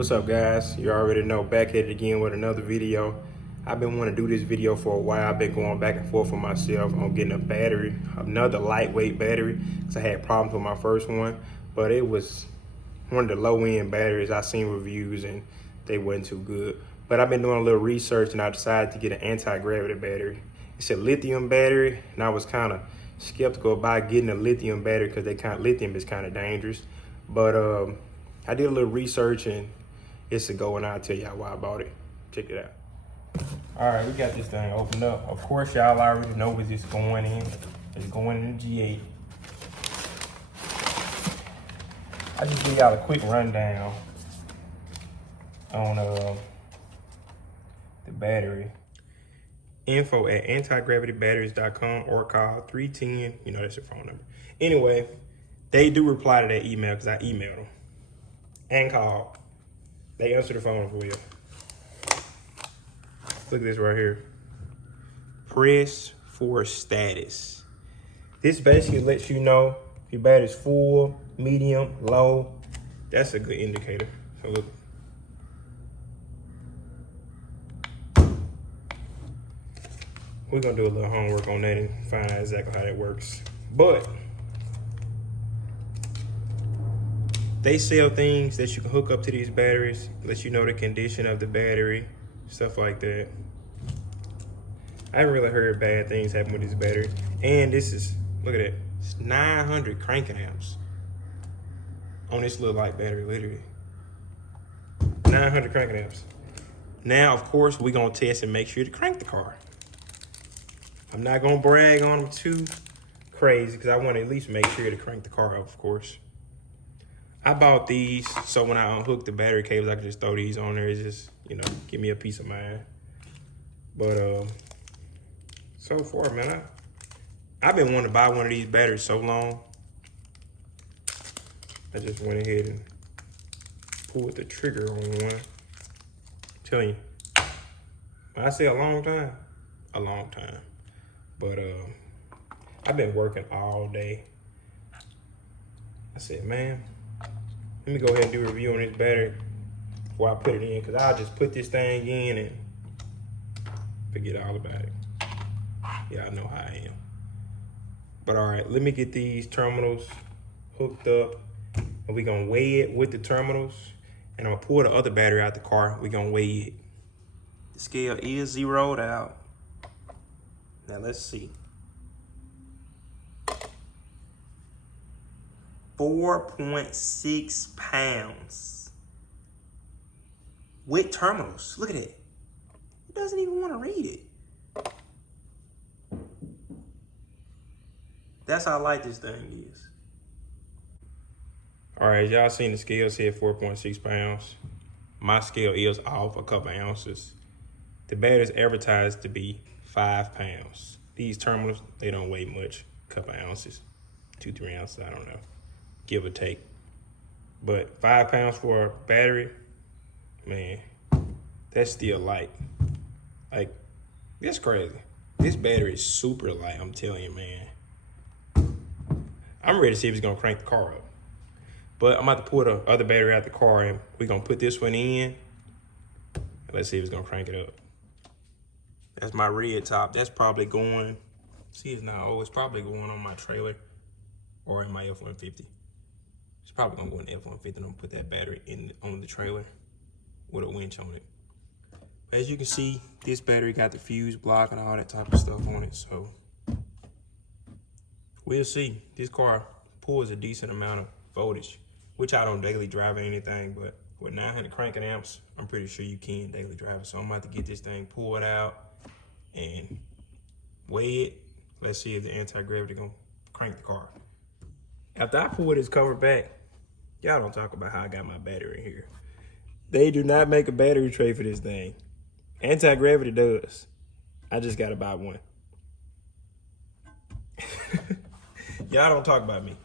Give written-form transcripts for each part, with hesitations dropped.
What's up, guys? You already know, back at it again with another video. I've been wanting to do this video for a while. I've been going back and forth with myself on getting a battery, another lightweight battery, because I had problems with my first one, but it was one of the low-end batteries. I seen reviews and they wasn't too good. But I've been doing a little research and I decided to get an anti-gravity battery. It's a lithium battery, and I was kind of skeptical about getting a lithium battery because lithium is kind of dangerous. But I did a little research and it's a go, and I'll tell y'all why I bought it. Check it out. All right, we got this thing opened up. Of course, y'all already know where this going in. It's going in the G8. I just give y'all a quick rundown on the battery. Info at antigravitybatteries.com or call 310. You know, that's your phone number. Anyway, they do reply to that email because I emailed them and called. They answer the phone for you. Look at this right here. Press for status. This basically lets you know if your battery's full, medium, low. That's a good indicator. So look. We're gonna do a little homework on that and find out exactly how that works. But they sell things that you can hook up to these batteries, let you know the condition of the battery, stuff like that. I haven't really heard bad things happen with this battery. And this is, look at that, it's 900 cranking amps on this little light battery, literally. 900 cranking amps. Now, of course, we're gonna test and make sure to crank the car. I'm not gonna brag on them too crazy because I wanna at least make sure to crank the car up, of course. I bought these so when I unhook the battery cables, I can just throw these on there. It's just, you know, give me a peace of mind. But so far, man, I've been wanting to buy one of these batteries so long. I just went ahead and pulled the trigger on one. I'm telling you, when I say a long time, a long time. But I've been working all day. I said, man, let me go ahead and do a review on this battery before I put it in, because I'll just put this thing in and forget all about it. Yeah, I know how I am. But all right, let me get these terminals hooked up, and we're gonna weigh it with the terminals, and I'm gonna pull the other battery out the car. We're gonna weigh it. The scale is zeroed out. Now let's see. 4.6 pounds with terminals. Look at it. It doesn't even want to read it. That's how light this thing is. All right, y'all seen the scale said 4.6 pounds. My scale is off a couple ounces. The battery's advertised to be 5 pounds. These terminals, they don't weigh much, a couple ounces, 2-3 ounces, I don't know. Give or take. But 5 pounds for a battery, man, that's still light. Like, that's crazy. This battery is super light, I'm telling you, man. I'm ready to see if it's gonna crank the car up. But I'm about to pull the other battery out the car and we're gonna put this one in. And let's see if it's gonna crank it up. That's my red top. That's probably going, see it's not, oh, it's probably going on my trailer or in my F-150. It's probably gonna go in the F-150 and I'm gonna put that battery on the trailer with a winch on it. But as you can see, this battery got the fuse block and all that type of stuff on it, so we'll see. This car pulls a decent amount of voltage, which I don't daily drive or anything, but with 900 cranking amps, I'm pretty sure you can daily drive it. So I'm about to get this thing pulled out and weigh it. Let's see if the anti-gravity gonna crank the car. After I pull this cover back, y'all don't talk about how I got my battery in here. They do not make a battery tray for this thing. Anti-gravity does. I just gotta buy one. Y'all don't talk about me.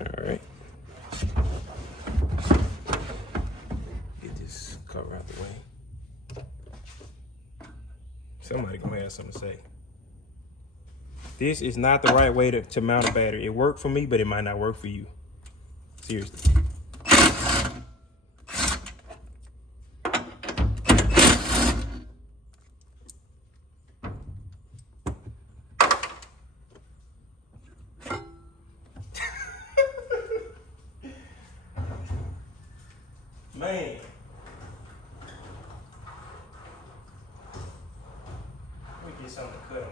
All right. Get this cover out the way. Somebody gonna have something to say. This is not the right way to mount a battery. It worked for me, but it might not work for you. Seriously. Man. Let me get something to cut on it.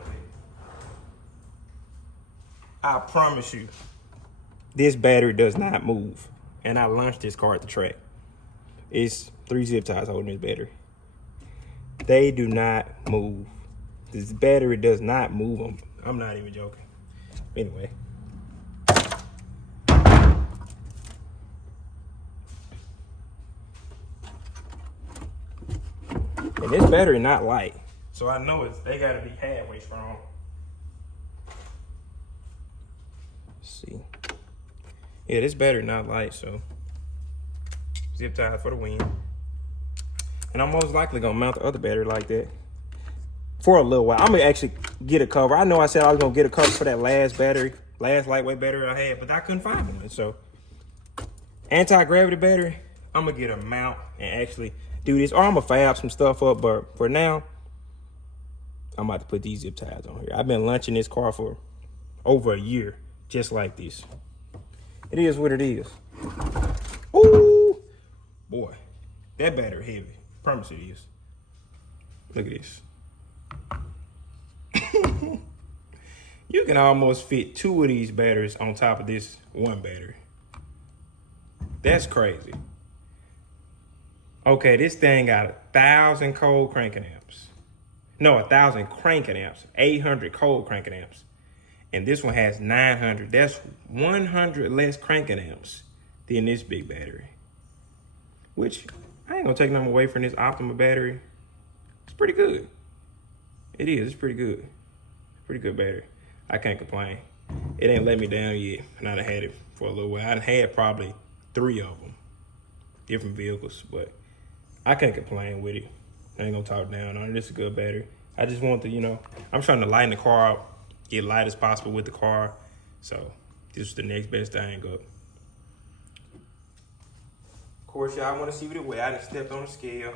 I promise you, this battery does not move. And I launched this car at the track. It's 3 zip ties holding this battery. They do not move. This battery does not move. I'm not even joking. Anyway. And this battery not light. So I know they gotta be halfway strong. Let's see. Yeah, this battery not light, so zip ties for the win. And I'm most likely gonna mount the other battery like that for a little while. I'm gonna actually get a cover. I know I said I was gonna get a cover for that last lightweight battery I had, but I couldn't find one. So anti-gravity battery, I'm gonna get a mount and actually do this, or I'm gonna fab some stuff up, but for now, I'm about to put these zip ties on here. I've been launching this car for over a year, just like this. It is what it is. Ooh, boy, that battery heavy. Promise it is. Look at this. You can almost fit 2 of these batteries on top of this one battery. That's crazy. Okay, this thing got 1,000 cold cranking amps. No, 1,000 cranking amps, 800 cold cranking amps. And this one has 900. That's 100 less cranking amps than this big battery. Which, I ain't gonna take nothing away from this Optima battery. It's pretty good. It is, it's pretty good. Pretty good battery. I can't complain. It ain't let me down yet. And I done had it for a little while. I done had probably 3 of them. Different vehicles, but I can't complain with it. I ain't gonna talk down on it. It's a good battery. I just want to, you know, I'm trying to lighten the car up, get light as possible with the car. So this is the next best thing up. Of course, y'all want to see what it weighs. I just stepped on the scale.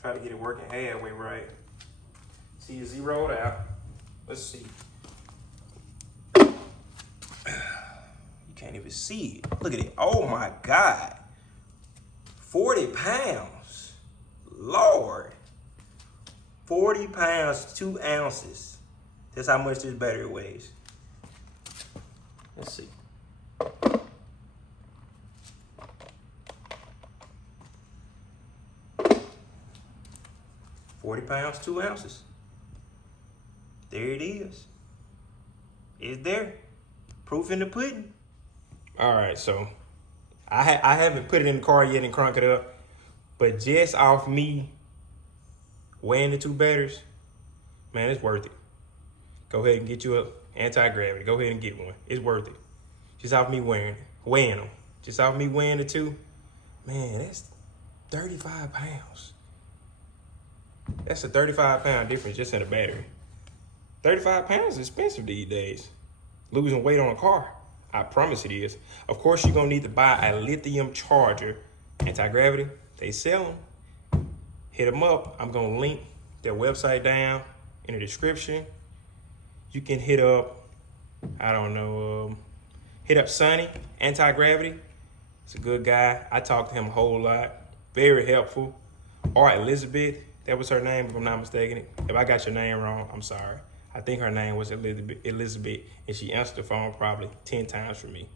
Try to get it working halfway right. See it zeroed out. Let's see. You can't even see it. Look at it. Oh my God. 40 pounds. Lord. 40 pounds, 2 ounces. That's how much this battery weighs. Let's see. £40, 2 ounces. There it is. It's there. Proof in the pudding. All right, so I haven't put it in the car yet and crunk it up, but just off me weighing the 2 batteries, man, it's worth it. Go ahead and get you a anti-gravity. Go ahead and get one. It's worth it. Just off me weighing them. Just off me weighing the 2, man, that's 35 pounds. That's a 35-pound difference just in a battery. 35 pounds is expensive these days. Losing weight on a car, I promise it is. Of course, you're gonna need to buy a lithium charger. Anti-gravity, they sell them. Hit them up. I'm gonna link their website down in the description. You can hit up, I don't know, hit up Sonny, Anti-Gravity. He's a good guy. I talked to him a whole lot. Very helpful. Or Elizabeth, that was her name if I'm not mistaken. If I got your name wrong, I'm sorry. I think her name was Elizabeth, and she answered the phone probably 10 times for me.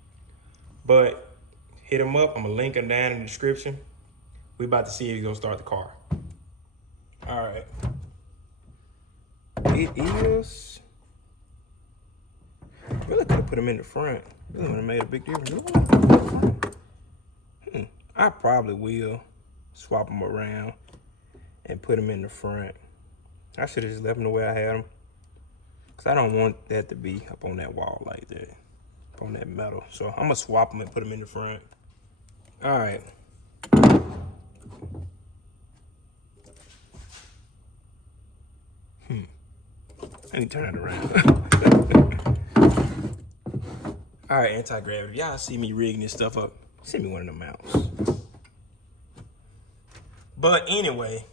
But hit them up. I'm gonna link them down in the description. We about to see if he's gonna start the car. All right. It is. Really could have put them in the front. Really would have made a big difference. I probably will swap them around and put them in the front. I should have just left them the way I had them. Because I don't want that to be up on that wall like that, up on that metal. So I'm going to swap them and put them in the front. All right. I need to turn it around. All right, anti-gravity. Y'all see me rigging this stuff up. Send me one of them mounts. But anyway,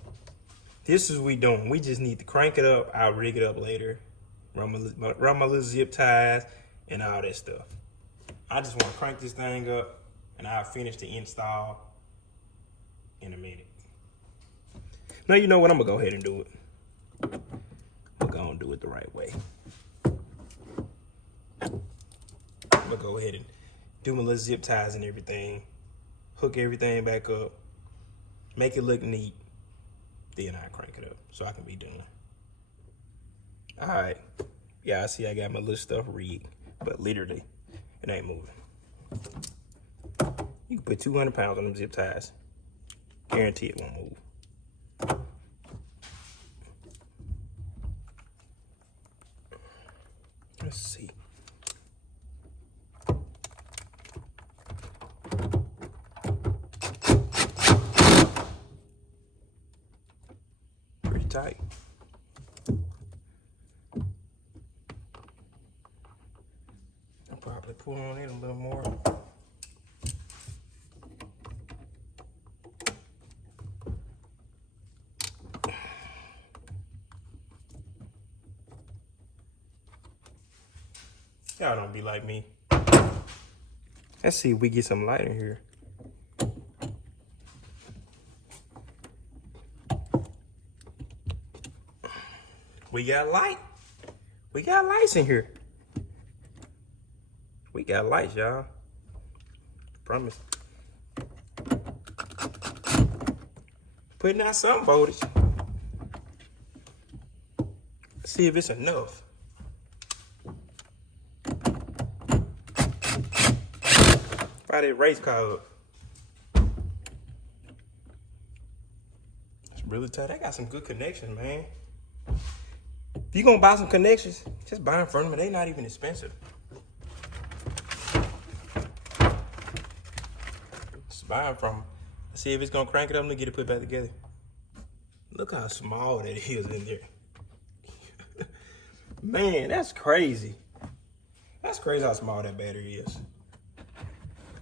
this is what we doing. We just need to crank it up. I'll rig it up later. Run my little zip ties and all that stuff. I just want to crank this thing up and I'll finish the install in a minute. Now you know what? I'm gonna go ahead and do it. I'm gonna do it the right way. I'm gonna go ahead and do my little zip ties and everything. Hook everything back up. Make it look neat. Then I crank it up so I can be done. All right. Yeah, I see I got my little stuff rigged, but literally, it ain't moving. You can put 200 pounds on them zip ties. Guarantee it won't move. Let's see. Pretty tight. I'll probably pull on it a little more. Y'all don't be like me. Let's see if we get some light in here. We got light. We got lights in here. We got lights, y'all. Promise. Putting out some voltage. Let's see if it's enough. Fire that race car up. It's really tight. I got some good connections, man. If you gonna buy some connections, just buy them from them. They not even expensive. Just buy them from them. Let's see if it's gonna crank it up and get it put back together. Look how small that is in there. Man, that's crazy. That's crazy how small that battery is.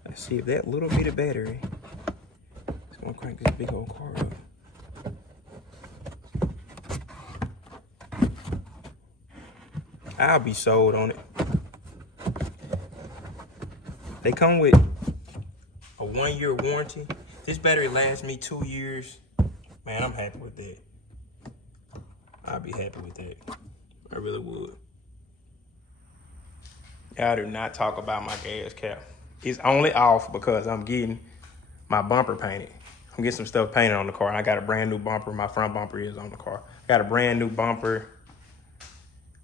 Let's see if that little bit of battery is gonna crank this big old car up. I'll be sold on it. They come with a 1-year warranty. This battery lasts me 2 years. Man, I'm happy with that. I'll be happy with that. I really would. Y'all do not talk about my gas cap. It's only off because I'm getting my bumper painted. I'm getting some stuff painted on the car. I got a brand new bumper. My front bumper is on the car. I got a brand new bumper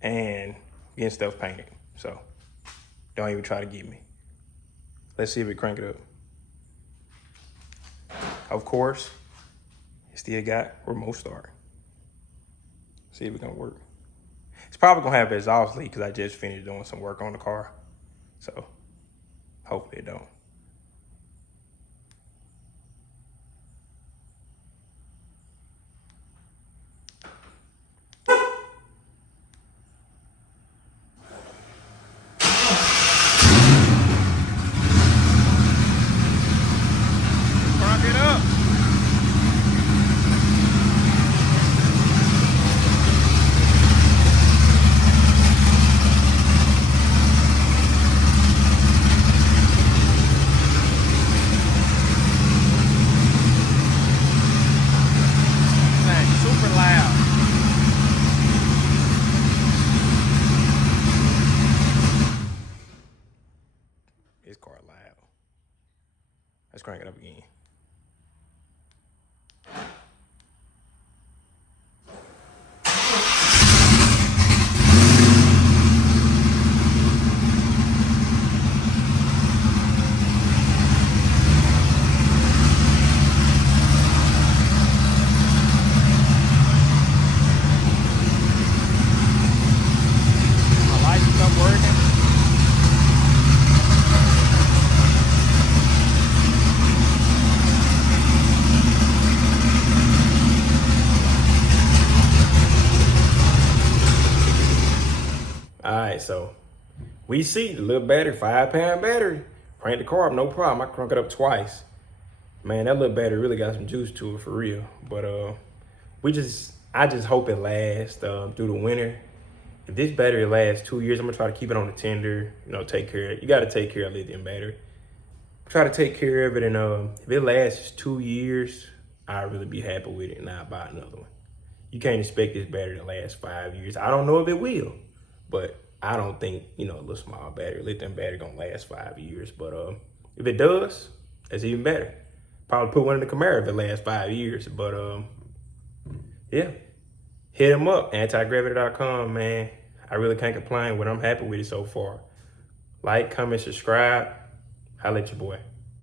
and getting stuff painted. So don't even try to get me. Let's see if we crank it up. Of course, it still got remote start. See if it's gonna work. It's probably gonna have an exhaust leak because I just finished doing some work on the car. So hopefully it don't. Crank it up. Super loud. This car loud. Let's crank it up again. All right, so we see the little battery, 5-pound battery, Crank the car up, no problem. I crank it up twice. Man, that little battery really got some juice to it for real. But I just hope it lasts through the winter. If this battery lasts 2 years, I'm gonna try to keep it on the tender, you know, take care of it. You gotta take care of lithium battery. Try to take care of it, and if it lasts 2 years, I'd really be happy with it, and I'll buy another one. You can't expect this battery to last 5 years. I don't know if it will, but I don't think, you know, a little small battery, lithium battery gonna last 5 years. But if it does, that's even better. Probably put one in the Camaro if it lasts 5 years. But yeah, hit them up, AntiGravity.com, man. I really can't complain. I'm happy with it so far. Like, comment, subscribe. Holla at your boy.